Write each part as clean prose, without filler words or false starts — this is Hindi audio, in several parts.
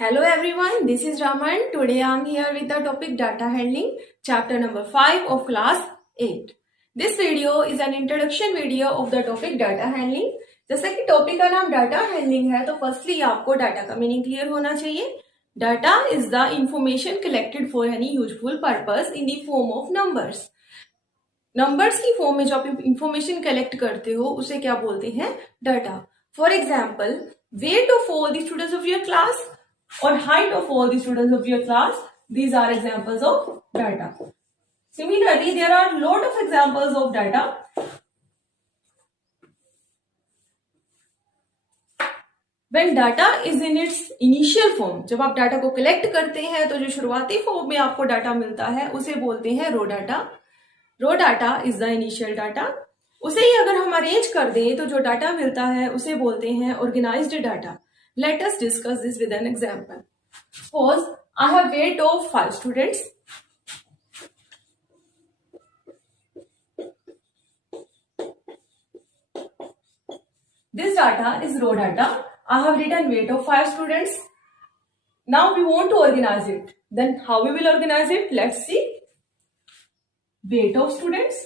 Hello everyone, this is Raman. Today I am here with the topic data handling, chapter number 5 of class 8. This video is an introduction video of the topic data handling. जैसा कि टॉपिक का नाम डाटा हैंडलिंग है तो फर्स्टली आपको डाटा का मीनिंग क्लियर होना चाहिए. Data is the information collected for any useful purpose in the form of numbers. Numbers की फॉर्म में जो आप इंफॉर्मेशन कलेक्ट करते हो उसे क्या बोलते हैं? Data. For example, weight of all the students of your class or height of all the students of your class, these are examples of data. Similarly, there are lot of examples of data. When data is in its initial form, जब आप डाटा को कलेक्ट करते हैं तो जो शुरुआती फॉर्म में आपको डाटा मिलता है उसे बोलते हैं raw data. Raw data is the initial data. उसे ही अगर हम अरेंज कर दें तो जो डाटा मिलता है उसे बोलते हैं organised data. Let us discuss this with an example. Suppose I have weight of 5 students. This data is raw data. I have written weight of 5 students. Now we want to organize it. Then how we will organize it? Let's see. Weight of students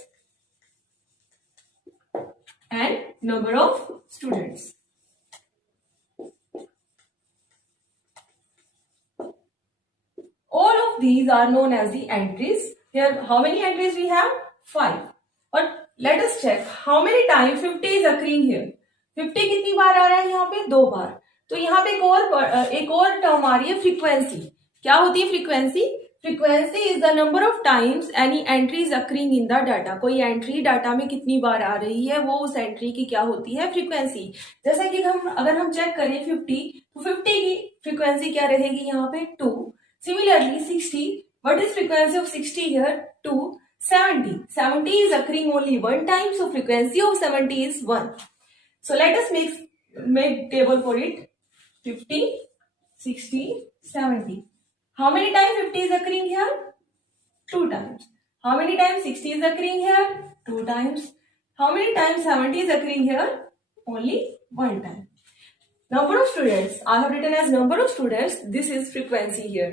and number of students. All of these are known as the entries. Here, how many entries we have? 5. But let us check how many times 50 is occurring here. 50 कितनी बार आ रहा है यहाँ पे? 2 बार. तो यहाँ पे एक और टर्म आ रही है फ्रीक्वेंसी. क्या होती है frequency? Frequency is the number of times any entry is occurring in the data. कोई एंट्री डाटा में कितनी बार आ रही है वो उस एंट्री की क्या होती है? फ्रीक्वेंसी. जैसा कि अगर हम चेक करें 50 तो 50 की फ्रीक्वेंसी क्या रहेगी यहाँ पे? 2. Similarly, 60. What is frequency of 60 here? 2. 70. 70 is occurring only one time, so frequency of 70 is 1. So let us make table for it. 50, 60, 70. How many times 50 is occurring here? 2 times. How many times 60 is occurring here? 2 times. How many times 70 is occurring here? Only 1 time. Number of students. I have written as number of students. This is frequency here.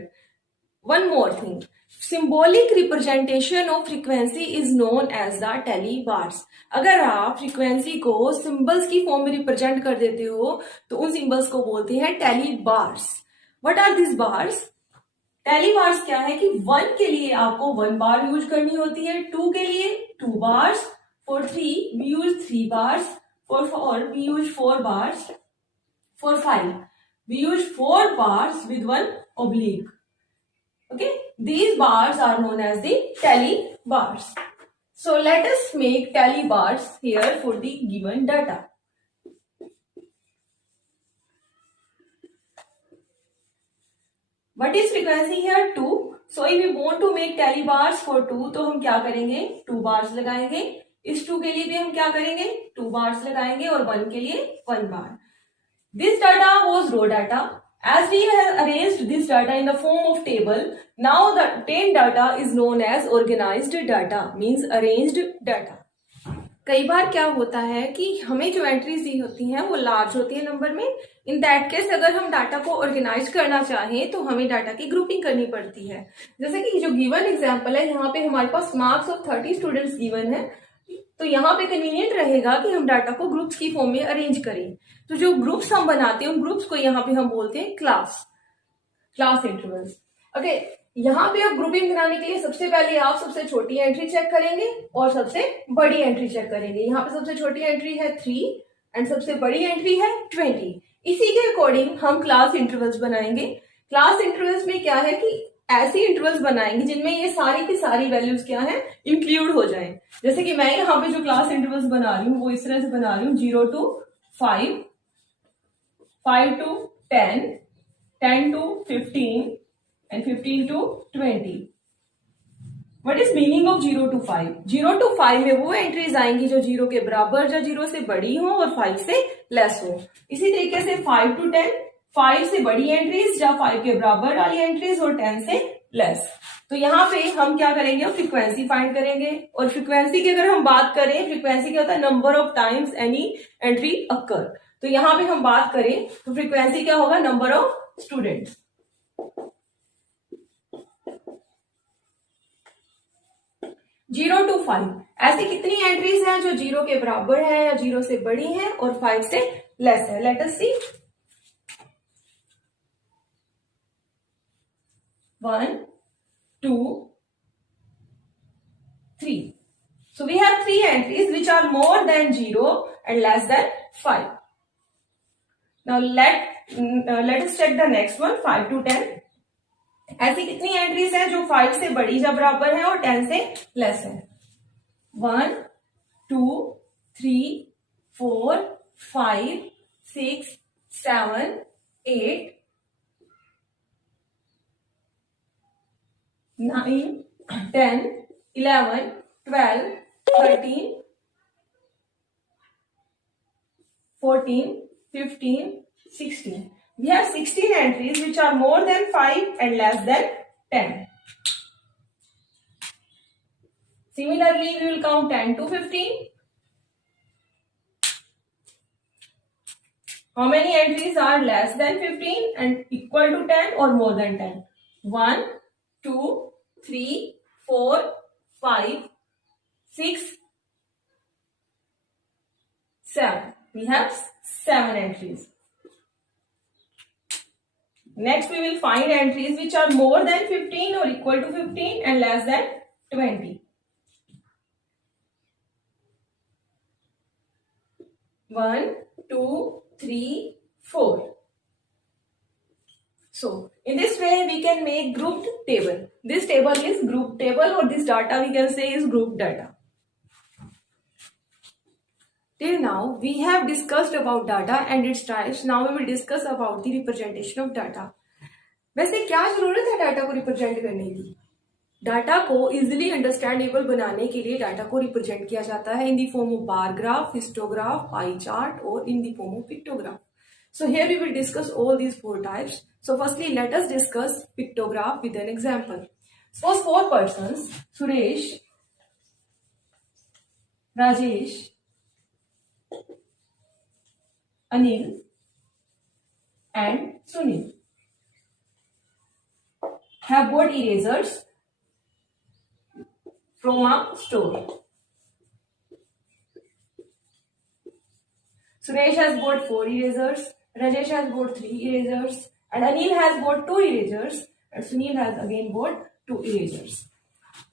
One more thing. Symbolic representation of frequency is known as the tally bars. अगर आप फ्रीक्वेंसी को सिंबल्स की फॉर्म में रिप्रेजेंट कर देते हो तो उन सिंबल्स को बोलते हैं tally bars. What are these bars? Tally bars क्या है कि 1 के लिए आपको 1 बार यूज करनी होती है, 2 के लिए 2 bars, for 3 we use 3 bars, for 4 we use 4 bars, for 5 we use 4 bars with 1 oblique. Okay, these bars are known as the tally bars. So let us make tally bars here for the given data. What is frequency here? 2. So if we want to make tally bars for 2 तो हम क्या करेंगे? 2 bars लगाएंगे. इस 2 के लिए भी हम क्या करेंगे? 2 bars लगाएंगे और 1 के लिए 1 bar. This data was raw data. As we have arranged this data in the form of table, now the obtained data is known as organized data, means arranged data. कई बार क्या होता है कि हमें जो एंट्रीज दी होती हैं वो लार्ज होती है नंबर में. इन दैट केस अगर हम डाटा को ऑर्गेनाइज करना चाहें तो हमें डाटा की ग्रुपिंग करनी पड़ती है. जैसे कि जो गिवन एग्जांपल है यहाँ पे हमारे pass marks of 30 students given है तो यहाँ पे कन्वीनियंट रहेगा कि हम डाटा को ग्रुप्स की फॉर्म में अरेंज करें. तो जो ग्रुप्स हम बनाते हैं उन ग्रुप्स को यहाँ पे हम बोलते हैं क्लास इंटरवल्स. ओके, यहाँ पे आप ग्रुपिंग बनाने के लिए सबसे पहले आप सबसे छोटी एंट्री चेक करेंगे और सबसे बड़ी एंट्री चेक करेंगे. यहाँ पे सबसे छोटी एंट्री है 3 एंड सबसे बड़ी एंट्री है 20. इसी के अकॉर्डिंग हम क्लास इंटरवल्स बनाएंगे. क्लास इंटरवल्स में क्या है कि ऐसी इंटरवल्स बनाएंगे जिनमें ये सारी की सारी वैल्यूज क्या है? इंक्लूड हो जाएं. जैसे कि मैं यहाँ पे जो क्लास इंटरवल्स बना रही हूँ वो इस तरह से बना रही हूँ 0 to 5, 5 to 10, 10 to 15 and 15 to 20. What is meaning of 0 to 5? 0 to 5 में वो एंट्रीज आएंगी जो 0 के बराबर या 0 से बड़ी हो और 5 से लेस हो. इसी तरीके से 5 to 10, 5 से बड़ी एंट्रीज या 5 के बराबर वाली एंट्रीज और 10 से लेस. तो यहाँ पे हम क्या करेंगे? फ्रीक्वेंसी फाइंड करेंगे. और फ्रीक्वेंसी की अगर हम बात करें, फ्रीक्वेंसी क्या होता है? Number of times any entry occur. तो यहाँ पे हम बात करें तो फ्रीक्वेंसी क्या होगा? Number of students. 0 to 5, ऐसी कितनी एंट्रीज हैं जो 0 के बराबर है या 0 से बड़ी है और 5 से लेस है? Let us C. 1 2 3, so we have 3 entries which are more than 0 and less than 5. Now let us check the next one, 5 to 10. ऐसी कितनी एंट्रीज हैं जो 5 से बड़ी या बराबर है और 10 से लेस है? 1 2 3 4 5 6 7 8 9 10 11 12 13 14 15 16. We have 16 entries which are more than 5 and less than 10. Similarly, we will count 10 to 15. How many entries are less than 15 and equal to 10 or more than 10? 1, 2, 3, 4, 5, 6, 7. We have 7 entries. Next, we will find entries which are more than 15 or equal to 15 and less than 20. 1, 2, 3, 4. So, in this way, we can make grouped table. This table is group table or this data we can say is group data. Till now, we have discussed about data and its types. Now we will discuss about the representation of data. वैसे क्या जरूरत है डाटा को रिप्रेजेंट करने की? डाटा को इजिली अंडरस्टैंडेबल बनाने के लिए डाटा को रिप्रेजेंट किया जाता है in the form of bar graph, histograph, pie chart और in the form of pictograph. So here we will discuss all these 4 types. So firstly, let us discuss pictograph with an example. Suppose 4 persons, Suresh, Rajesh, Anil and Sunil have bought erasers from a store. Suresh has bought 4 erasers, Rajesh has bought 3 erasers, and Anil has bought 2 erasers, and Sunil has again bought 2 erasers.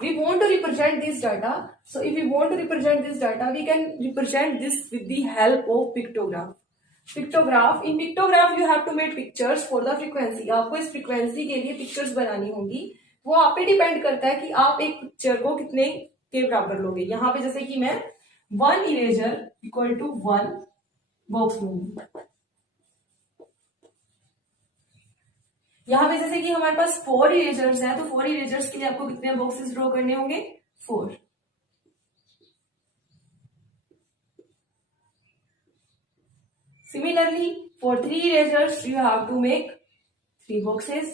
We want to represent this data. So if we want to represent this data, we can represent this with the help of pictograph. Pictograph, in pictograph you have to make pictures for the frequency. आपको इस frequency के लिए pictures बनानी होंगी. वो आप पे डिपेंड करता है कि आप एक पिक्चर को कितने के बराबर लोगे. यहाँ पे जैसे कि मैं 1 इरेजर इक्वल टू 1 बॉक्स लूंगी. यहाँ पे जैसे कि हमारे पास 4 इरेजर्स है, तो 4 इरेजर्स के लिए आपको कितने बॉक्सेस ड्रॉ करने होंगे? 4. Similarly, for 3 erasers, you have to make 3 boxes.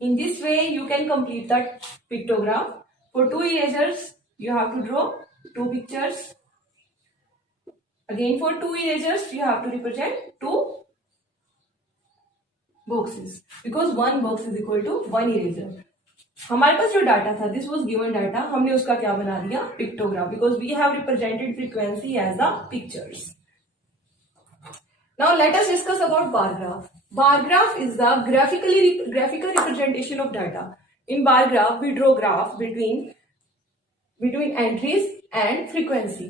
In this way, you can complete that pictograph. For 2 erasers, you have to draw 2 pictures. Again, for 2 erasers, you have to represent 2 boxes because 1 box is equal to 1 eraser. हमारे पास जो डाटा था, दिस वॉज गिवन डाटा, हमने उसका क्या बना दिया? Pictograph, because we have represented frequency as the pictures. Now let us discuss about bar graph. Bar graph is the graphical representation of data. In bar graph, we draw graph between entries and frequency.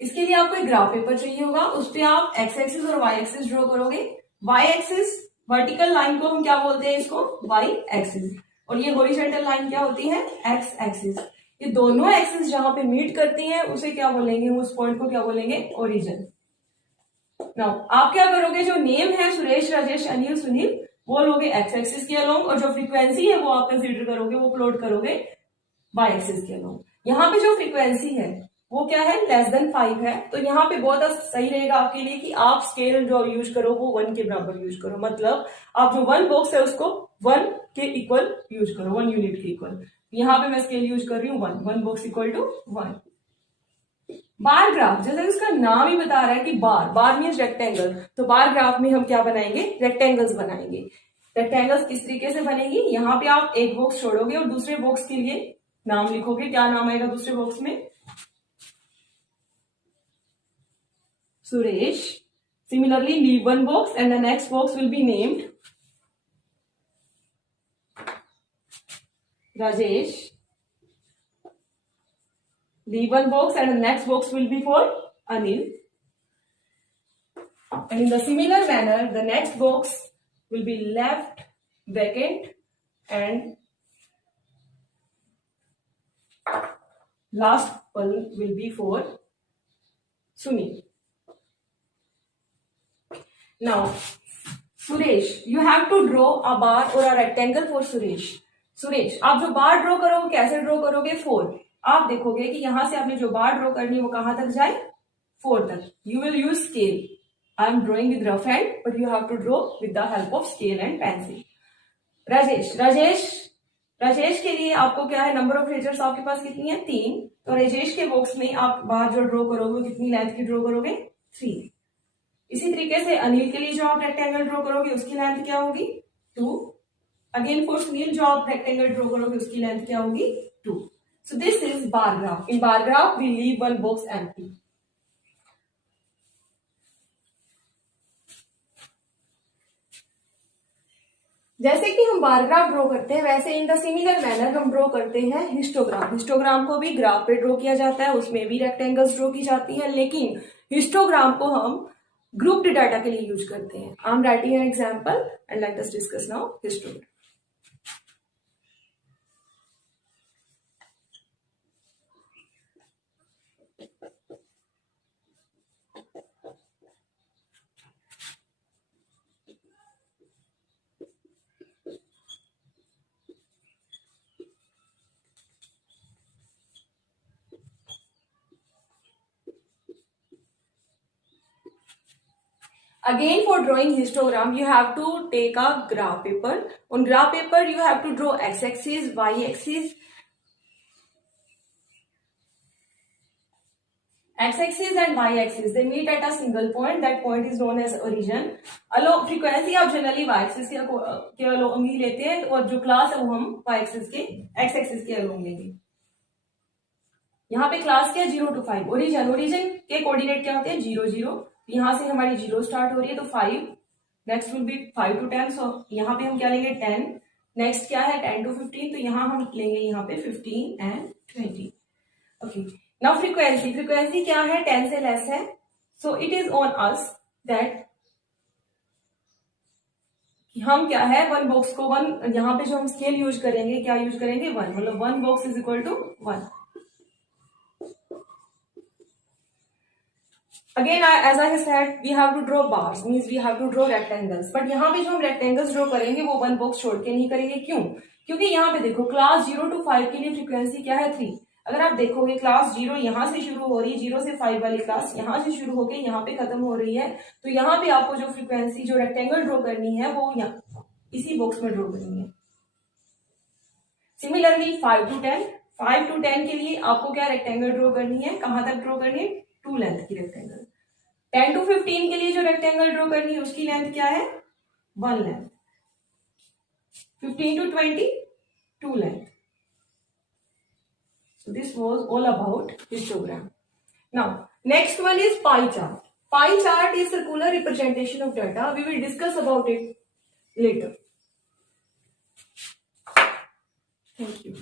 इसके लिए आपको एक ग्राफ पेपर चाहिए होगा, उस पर आप एक्स एक्सिस और वाई एक्सिस ड्रॉ करोगे. वाई एक्सिस वर्टिकल लाइन को हम क्या बोलते हैं? इसको वाई एक्सिस. और ये हॉरिजॉन्टल लाइन क्या होती है? X axis. ये दोनों एक्सिस जहां पे मीट करती हैं उसे क्या बोलेंगे? उस पॉइंट को क्या बोलेंगे? ओरिजिन. नाउ आप क्या करोगे? जो नेम है सुरेश, राजेश, अनिल, सुनील, वो लोगे एक्स एक्सिस के अलोंग, और जो फ्रीक्वेंसी है वो आप कंसीडर करोगे, वो प्लॉट करोगे वाई एक्सिस के अलोंग. यहाँ पे जो फ्रीक्वेंसी है वो क्या है? लेस देन 5 है. तो यहाँ पे बहुत सही रहेगा आपके लिए कि आप स्केल जो यूज करो वो 1 के बराबर यूज करो. मतलब आप जो 1 बॉक्स है उसको 1 के इक्वल यूज करो, 1 यूनिट के इक्वल. यहाँ पे मैं स्केल यूज कर रही हूँ 1 box equal to 1. Bar graph, जैसे उसका नाम ही बता रहा है कि बार मीन्स रेक्टेंगल, तो बार ग्राफ में हम क्या बनाएंगे? रेक्टेंगल्स बनाएंगे. रेक्टेंगल्स किस तरीके से बनेगी, यहाँ पे आप एक बॉक्स छोड़ोगे और दूसरे बॉक्स के लिए नाम लिखोगे। क्या नाम आएगा दूसरे बॉक्स में? Suresh. Similarly, leave one box and the next box will be named Rajesh. Leave one box and the next box will be for Anil. And in the similar manner, the next box will be left vacant and last one will be for Sunil. Now, Suresh, you have to draw a bar or a rectangle for Suresh. Suresh, आप जो बार ड्रॉ करोगे कैसे ड्रॉ करोगे? 4. आप देखोगे कि यहां से आपने जो बार ड्रॉ करनी है वो कहां तक जाए? 4 तक. You will use scale. I am drawing with rough hand but you have to draw with the help of scale and pencil. Rajesh के लिए आपको क्या है? नंबर ऑफ लेटर्स आपके पास कितनी है? 3. तो राजेश के बॉक्स में आप बार जो ड्रॉ करोगे कितनी लेंथ की ड्रॉ करोगे? 3. इसी तरीके से अनिल के लिए जो आप रेक्टेंगल ड्रॉ करोगे उसकी लेंथ क्या होगी? 2. अगेन फॉर सुनील जो आप रेक्टेंगल ड्रॉ करोगे उसकी लेंथ क्या होगी? 2. So this is bar graph. In bar graph we leave one box empty. जैसे कि हम बार ग्राफ ड्रॉ करते हैं वैसे इन द सिमिलर मैनर हम ड्रॉ करते हैं हिस्टोग्राम. हिस्टोग्राम को भी ग्राफ पे ड्रॉ किया जाता है, उसमें भी रेक्टेंगल्स ड्रॉ की जाती हैं, लेकिन हिस्टोग्राम को हम grouped data के लिए यूज करते हैं. I am writing an example and let us discuss now histogram. Again, for drawing histogram, you have to take a graph paper. On graph paper, you have to draw x-axis, y-axis. X-axis and y-axis, they meet at a single point. That point is known as origin. Along frequency, आप जनरली y-axis के along ही लेते हैं, और जो क्लास है वो हम y-axis के x-axis के along लेंगे. यहाँ पे क्लास क्या है? 0 to 5. ओरिजिन के कोऑर्डिनेट क्या होते हैं? 0 0. यहां से हमारी 0 स्टार्ट हो रही है तो 5. Next will be 5 to 10. सो यहाँ पे हम क्या लेंगे? 10. नेक्स्ट क्या है? 10 to 15. तो यहाँ हम लेंगे यहाँ पे 15 and 20. ओके. नाउ फ्रीक्वेंसी क्या है? 10 से लेस है. So it is on us that हम क्या है? वन बॉक्स को वन, यहाँ पे जो हम स्केल यूज करेंगे क्या यूज करेंगे? 1. मतलब 1 box is equal to 1. Again, as I have said, we have to draw bars, means we have to draw rectangles. But यहाँ पे जो हम rectangles draw करेंगे वो वन बॉक्स छोड़ के नहीं करेंगे. क्यों? क्योंकि यहाँ पे देखो क्लास 0 to 5 के लिए फ्रीक्वेंसी क्या है? 3. अगर आप देखोगे क्लास 0 यहाँ से शुरू हो रही है, 0 से 5 वाली क्लास यहाँ से शुरू होकर यहाँ पे खत्म हो रही है, तो यहाँ पे आपको जो फ्रीक्वेंसी जो रेक्टेंगल ड्रॉ करनी है वो यहाँ इसी बॉक्स में ड्रॉ करनी है. सिमिलरली 5 to 10 के लिए आपको क्या रेक्टेंगल ड्रॉ करनी है? कहां तक ड्रॉ करनी है? 2 लेंथ की रेक्टेंगल. 10 to 15 के लिए जो रेक्टेंगल ड्रॉ करनी है उसकी लेंथ क्या है? 1 length. 15 to 20 2 length. So this was all about histogram. Now next one is pie chart. Pie chart is circular representation of data. We will discuss about it later. Thank you.